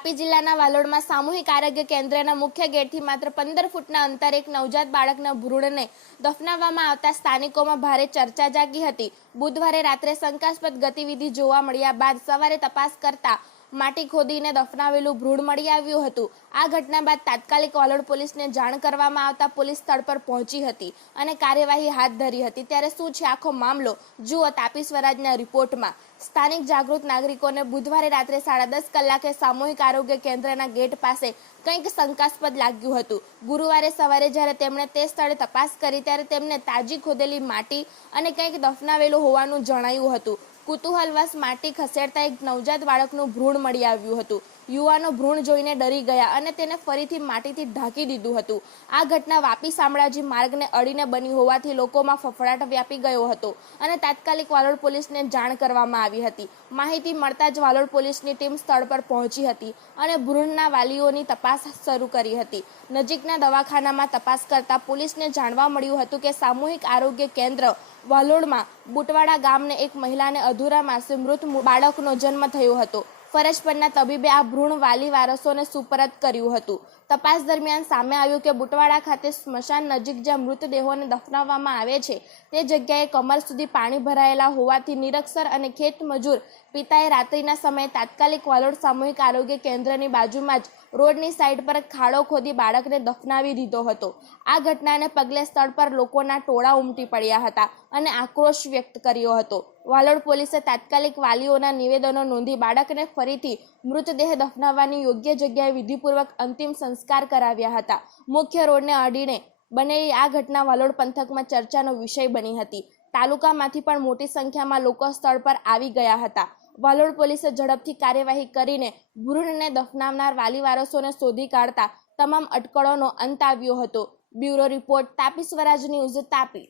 તાપી જિલ્લાના વાલોડમાં સામૂહિક આરોગ્ય કેન્દ્રના મુખ્ય ગેટથી માત્ર પંદર ફૂટના અંતરે એક નવજાત બાળકના ભ્રૂણને દફનાવવામાં આવતા સ્થાનિકોમાં ભારે ચર્ચા જાગી હતી. બુધવારે રાત્રે શંકાસ્પદ ગતિવિધિ જોવા મળ્યા બાદ સવારે તપાસ કરતા માટી ખોદીને દફનાવેલું ભ્રૂણ મળી આવ્યું હતું. આ ઘટના બાદ તાત્કાલિક ઓલડ પોલીસને જાણ કરવામાં આવતા પોલીસ સ્થળ પર પહોંચી હતી અને કાર્યવાહી હાથ ધરી હતી. ત્યારે શું છે આખો મામલો? જુઓ તાપી સ્વરાજના રિપોર્ટમાં. સ્થાનિક જાગૃત નાગરિકોને બુધવારે રાત્રે સાડા દસ કલાકે સામૂહિક આરોગ્ય કેન્દ્રના ગેટ પાસે કંઈક શંકાસ્પદ લાગ્યું હતું. ગુરુવારે સવારે જ્યારે તેમણે તે સ્થળે તપાસ કરી, ત્યારે તેમને તાજી ખોદેલી માટી અને કંઈક દફનાવેલું હોવાનું જણાયું હતું. કુતૂહલવશ માટી ખસેડતા એક નવજાત બાળકનું ભ્રૂણ મળી આવ્યું હતું. યુવાનો ભ્રૂણ જોઈને ડરી ગયા અને તેને ફરીથી માટીથી ઢાંકી દીધું હતું. આ ઘટના વાપી શામળાજી માર્ગને અડીને બની હોવાથી લોકોમાં ફફડાટ વ્યાપી ગયો હતો અને તાત્કાલિક વાલોડ પોલીસને જાણ કરવામાં આવી હતી. માહિતી મળતા જ વાલોડ પોલીસની ટીમ સ્થળ પર પહોંચી હતી અને ભ્રૂણના વાલીઓની તપાસ શરૂ કરી હતી. નજીકના દવાખાનામાં તપાસ કરતા પોલીસને જાણવા મળ્યું હતું કે સામૂહિક આરોગ્ય કેન્દ્ર વાલોડમાં બુટવાડા ગામને એક મહિલાને અધૂરા માસે મૃત બાળકનો જન્મ થયો હતો. ફરજ પરના તબીબે આ ભ્રૂણ વાલી વારસોને સુપરત કર્યું હતું. તપાસ દરમિયાન સામે આવ્યું કે બુટવાડા ખાતે સ્મશાન નજીક જ્યાં મૃતદેહોને દફનાવવામાં આવે છે, તે જગ્યાએ કમર સુધી પાણી ભરાયેલા હોવાથી નિરક્ષર અને ખેત મજૂર પિતાએ રાત્રિના સમયે તાત્કાલિક વાલોડ સામૂહિક આરોગ્ય કેન્દ્રની બાજુમાં જ રોડની સાઈડ પર ખાડો ખોદી બાળકને દફનાવી દીધો હતો. આ ઘટનાને પગલે સ્થળ પર લોકોના ટોળા ઉમટી પડ્યા હતા અને આક્રોશ વ્યક્ત કર્યો હતો. વાલોડ પોલીસે તાત્કાલિક વાલીઓના નિવેદનો નોંધી બાળકને ફરીથી મૃતદેહ દફનાવવાની યોગ્ય જગ્યાએ વિધિપૂર્વક અંતિમ સંસ્કાર કરાવ્યા હતા. મુખ્ય રોડને અડીને બનેલી આ ઘટના વાલોડ પંથકમાં ચર્ચાનો વિષય બની હતી. તાલુકામાંથી પણ મોટી સંખ્યામાં લોકો સ્થળ પર આવી ગયા હતા. વાલોડ પોલીસે ઝડપથી કાર્યવાહી કરીને ભ્રૂણને દફનાવનાર વાલી વારસોને શોધી કાઢતા તમામ અટકળોનો અંત આવ્યો હતો. Bureau report, Tapi Swaraj news, Tapi.